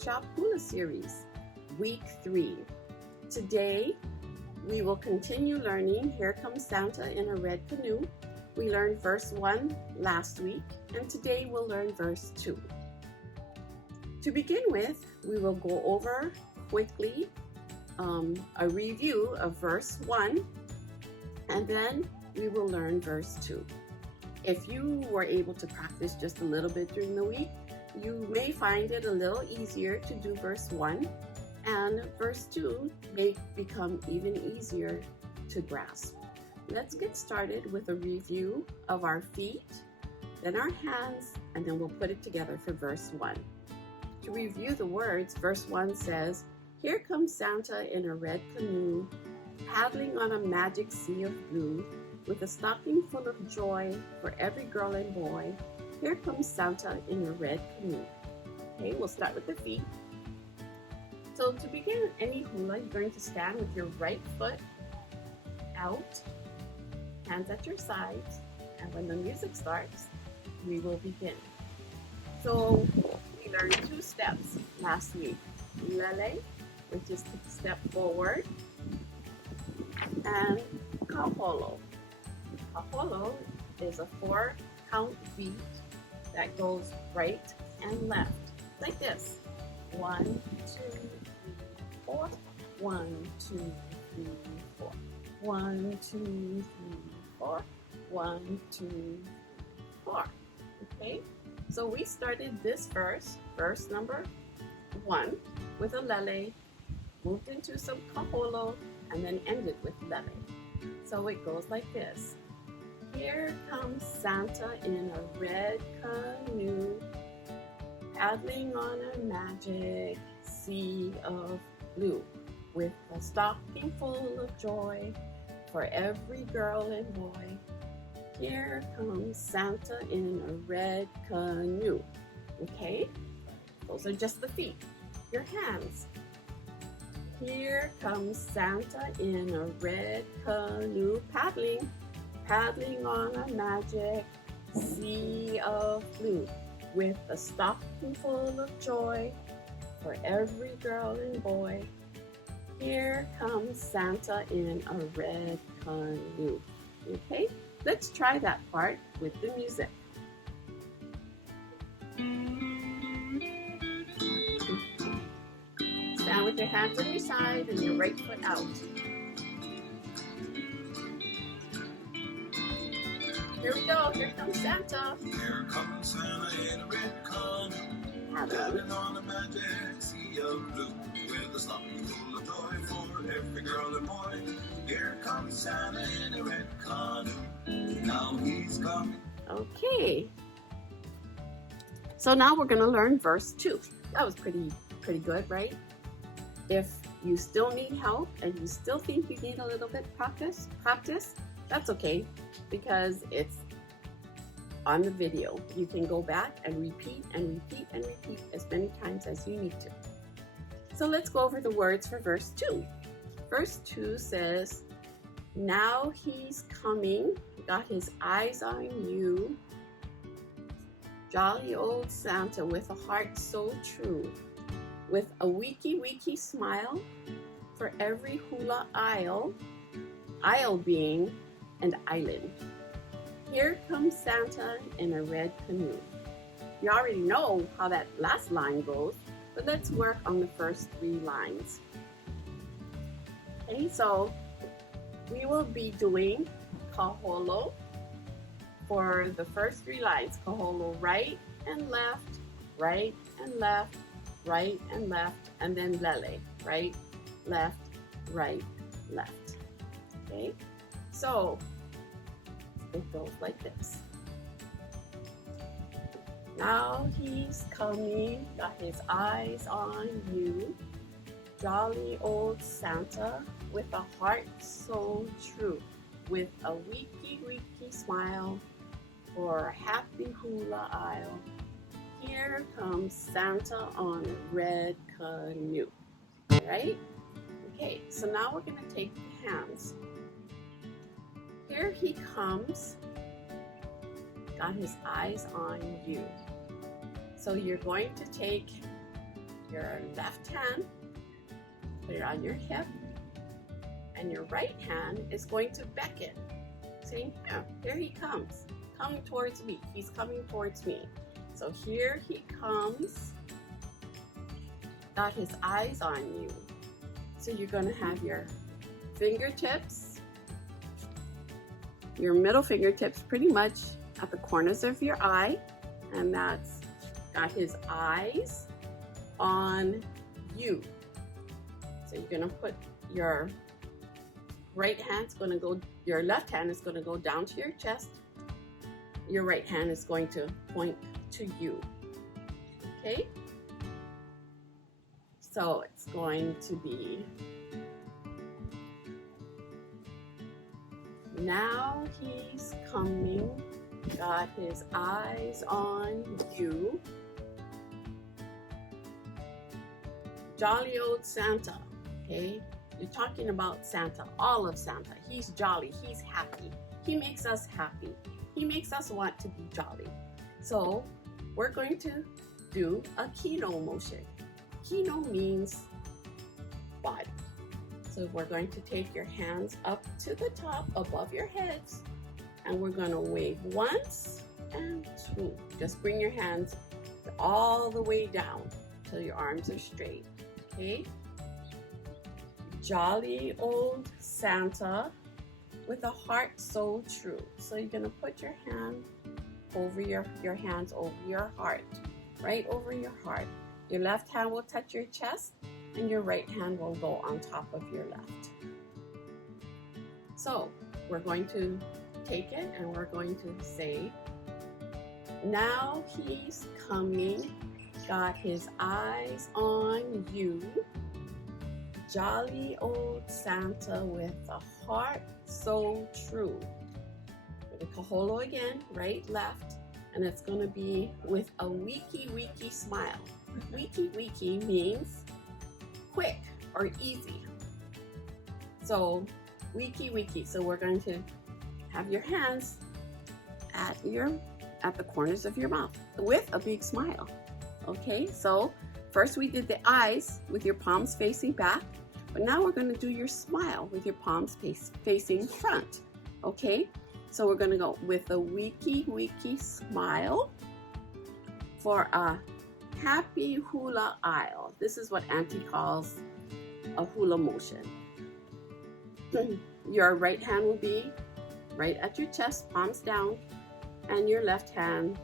Workshop Hula Series, Week 3. Today, we will continue learning Here Comes Santa in a Red Canoe. We learned verse 1 last week, and today we'll learn verse 2. To begin with, we will go over quickly a review of verse 1, and then we will learn verse 2. If you were able to practice just a little bit during the week, you may find it a little easier to do verse 1, and verse 2 may become even easier to grasp. Let's get started with a review of our feet, then our hands, and then we'll put it together for verse 1. To review the words, verse 1 says, "Here comes Santa in a red canoe, paddling on a magic sea of blue, with a stocking full of joy for every girl and boy. Here comes Santa in a red canoe." Okay, we'll start with the feet. So to begin any hula, you're going to stand with your right foot out, hands at your sides, and when the music starts, we will begin. So we learned 2 steps last week. Lele, which is to step forward, and kaholo. Kaholo is a 4-count beat that goes right and left, like this. 1, 2, 3, 4. 1, 2, 3, 4. 1, 2, 3, 4. 1, 2, 4. Okay, so we started this verse number 1, with a lele, moved into some kaholo, and then ended with lele. So it goes like this. Here comes Santa in a red canoe, paddling on a magic sea of blue, with a stocking full of joy for every girl and boy. Here comes Santa in a red canoe. Okay, those are just the feet. Your hands. Here comes Santa in a red canoe, paddling on a magic sea of blue, with a stocking full of joy for every girl and boy. Here comes Santa in a red canoe. Okay, let's try that part with the music. Stand with your hands on your side and your right foot out. Here we go. Here comes Santa. Here comes Santa in a red canoe, paddling on a magic sea of blue, with a stocking full of joy for every girl and boy. Here comes Santa in a red canoe. Now he's coming. Okay. So now we're going to learn verse 2. That was pretty good, right? If you still need help and you still think you need a little bit practice, that's okay, because it's on the video. You can go back and repeat and repeat and repeat as many times as you need to. So let's go over the words for verse 2. Verse 2 says, "Now he's coming, got his eyes on you, jolly old Santa with a heart so true, with a weeky smile for every hula isle being an island. Here comes Santa in a red canoe." You already know how that last line goes, but let's work on the first 3 lines. Okay, so we will be doing kaholo for the first 3 lines. Kaholo right and left, right and left, right and left, and then lele, right, left, right, left. Okay, so it goes like this. Now he's coming, got his eyes on you, jolly old Santa with a heart so true, with a weeky smile for a happy hula isle. Here comes Santa on a red canoe. All right? Okay, so now we're going to take the hands. Here he comes, got his eyes on you. So you're going to take your left hand, put it on your hip, and your right hand is going to beckon, saying, here he comes, coming towards me. He's coming towards me. So here he comes, got his eyes on you. So you're going to have your fingertips, your middle fingertips pretty much at the corners of your eye, and that's got his eyes on you. So you're going to put your right hand's going to go, your left hand is going to go down to your chest. Your right hand is going to point to you. Okay? So it's going to be, now he's coming, got his eyes on you. Jolly old Santa, okay? You're talking about Santa, all of Santa. He's jolly, he's happy. He makes us happy. He makes us want to be jolly. So we're going to do a kino motion. Kino means body. So we're going to take your hands up to the top above your heads, and we're going to wave once and two. Just bring your hands all the way down till your arms are straight. Okay? Jolly old Santa with a heart so true. So you're going to put your hand over your hands over your heart, right over your heart. Your left hand will touch your chest, and your right hand will go on top of your left. So we're going to take it and we're going to say, now he's coming, got his eyes on you. Jolly old Santa with a heart so true. The kaholo again, right, left, and it's going to be with a weeky, weeky smile. Weeky, weeky means quick or easy. So weeky, weeky. So we're going to have your hands at the corners of your mouth with a big smile. Okay, so first we did the eyes with your palms facing back, but now we're going to do your smile with your palms facing front. Okay, so we're going to go with a weeky, weeky smile for a happy hula aisle. This is what Aunty calls a hula motion. Your right hand will be right at your chest, palms down, and your left hand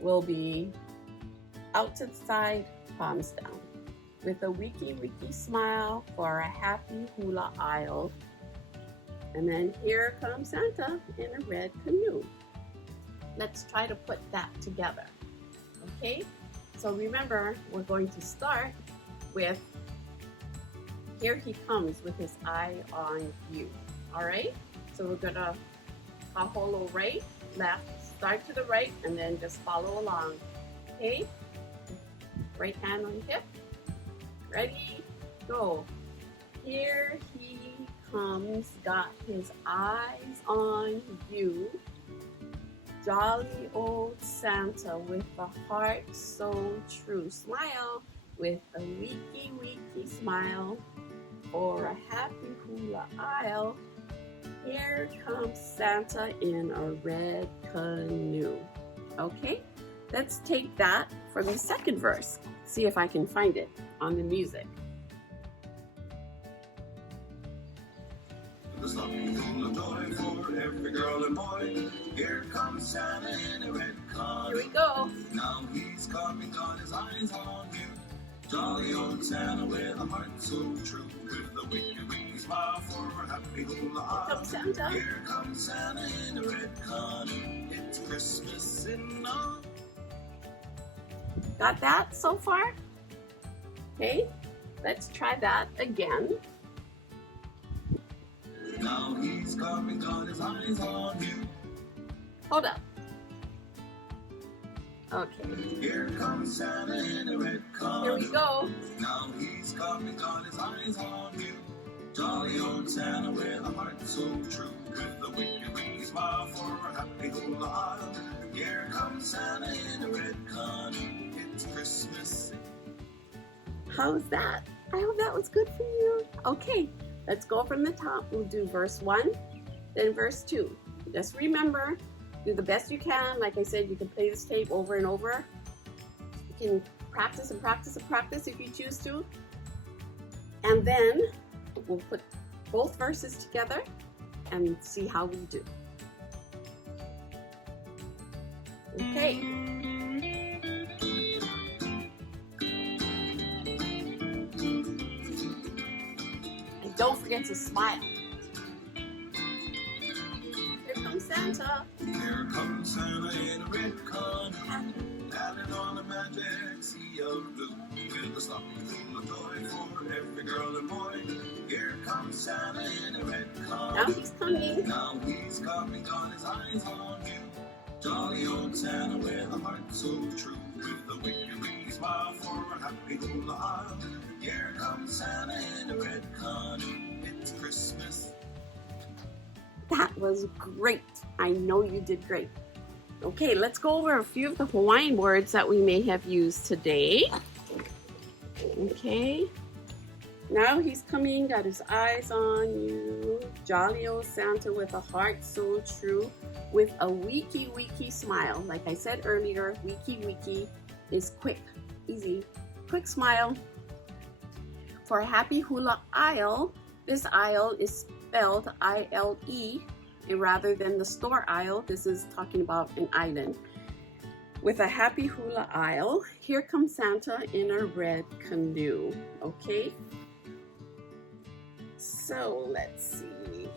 will be out to the side, palms down, with a weeky, weeky smile for a happy hula aisle. And then here comes Santa in a red canoe. Let's try to put that together. Okay? So remember, we're going to start with, here he comes with his eye on you. All right? So we're going to kaholo right, left, start to the right, and then just follow along. Okay? Right hand on hip. Ready? Go. Here he comes, got his eyes on you. Jolly old Santa with a heart so true. Smile with a weeky, weeky smile for a happy hula aisle. Here comes Santa in a red canoe. Okay, let's take that from the second verse. See if I can find it on the music. There's nothing full of joy for every girl and boy. Here comes Santa in a red canoe. Here we go. Now he's coming, got his eyes on you. Jolly old Santa with a heart so true. With a winky, winky smile for a happy hula. Here comes Santa. Here comes Santa in a red canoe. It's Christmas in a... Got that so far? Okay, let's try that again. Now he's coming, got his eyes on you. Hold up. Okay, Here comes Santa in a red canoe. here we go. Now he's coming, got his eyes on you. Jolly old Santa with a heart so true. With a winky, winky smile for a happy hula aisle. Here comes Santa in a red canoe. It's Christmas. How's that? I hope that was good for you. Okay, let's go from the top. We'll do verse 1, then verse 2. Just remember, do the best you can. Like I said, you can play this tape over and over. You can practice and practice and practice if you choose to. And then we'll put both verses together and see how we do. Okay. And don't forget to smile. Here comes Santa. Here comes Santa in a red canoe, paddling on a magic sea of blue, with a stocking full of toys for every girl and boy. Here comes Santa in a red canoe. Now he's coming. Now he's coming, got his eyes on you. Jolly old Santa with a heart so true, with a wicked wee smile for a happy hula isle. Here comes Santa in a red canoe. It's Christmas. That was great. I know you did great. Okay, let's go over a few of the Hawaiian words that we may have used today. Okay. Now he's coming, got his eyes on you. Jolly old Santa with a heart so true, with a weeky smile. Like I said earlier, weeky is quick, easy, quick smile. For a happy hula isle, this isle is spelled I-L-E rather than the store aisle. This is talking about an island. With a happy hula isle, here comes Santa in a red canoe. Okay? So let's see.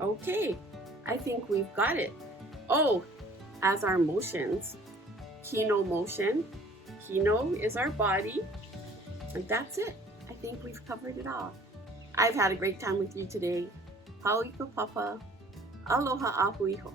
Okay, I think we've got it. Oh, as our motions, kino motion. Kino is our body, and that's it. I think we've covered it all. I've had a great time with you today. Pauika papa, aloha ahuiho.